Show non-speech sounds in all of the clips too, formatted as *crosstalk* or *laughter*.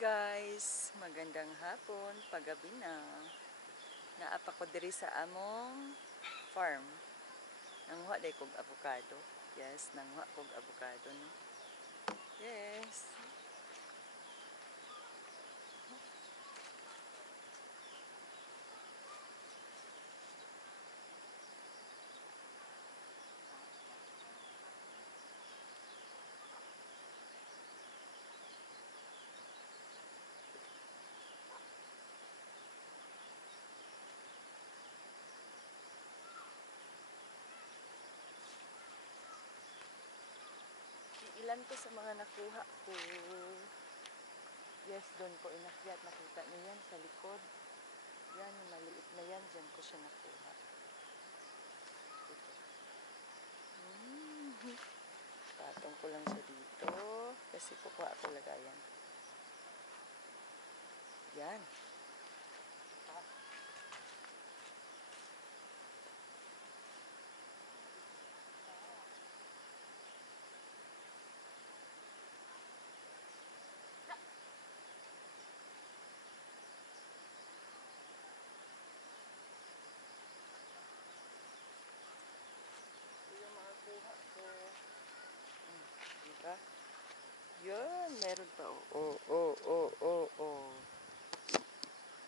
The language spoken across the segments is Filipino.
guys, magandang hapon, pagabi na. Naapa ko diri sa among farm. Nanghuha day kog avocado. Yes, nanghuha kog avocado no. Yes. Ilan to sa mga nakuha ko. Yes, doon ko inakyat. Nakita niyo yan sa likod. Yan, maliit na yan. Diyan ko siya nakuha. Ito. Mm. Patong ko lang siya dito. Kasi kukuha ko lagayan. Yan. Ito yung mga kuha ko. Hmm, diba? Yun, meron pa. Oh, oh, oh, oh, oh.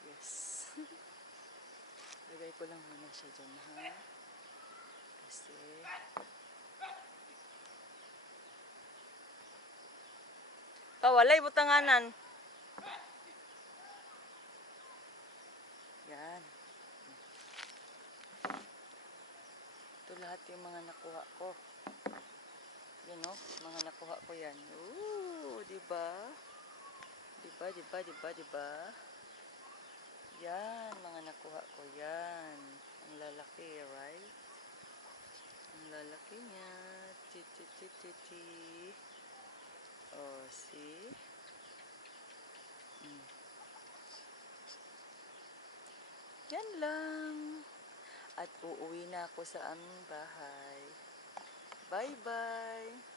Yes. *laughs* Lagay ko lang muna siya dyan, ha? Kasi... Kawalay, butanganan. Yan. Ito lahat yung mga nakuha ko. Yan o, mga nakuha ko yan. Ooh, di ba? Di ba, di ba, di ba, di ba? Yan, mga nakuha ko yan. Ang lalaki, right? Ang lalaki niya. Ti, ti, ti, ti, ti. Oh, see? Mm. Yan lang. At uuwi na ako sa aming bahay. Bye-bye!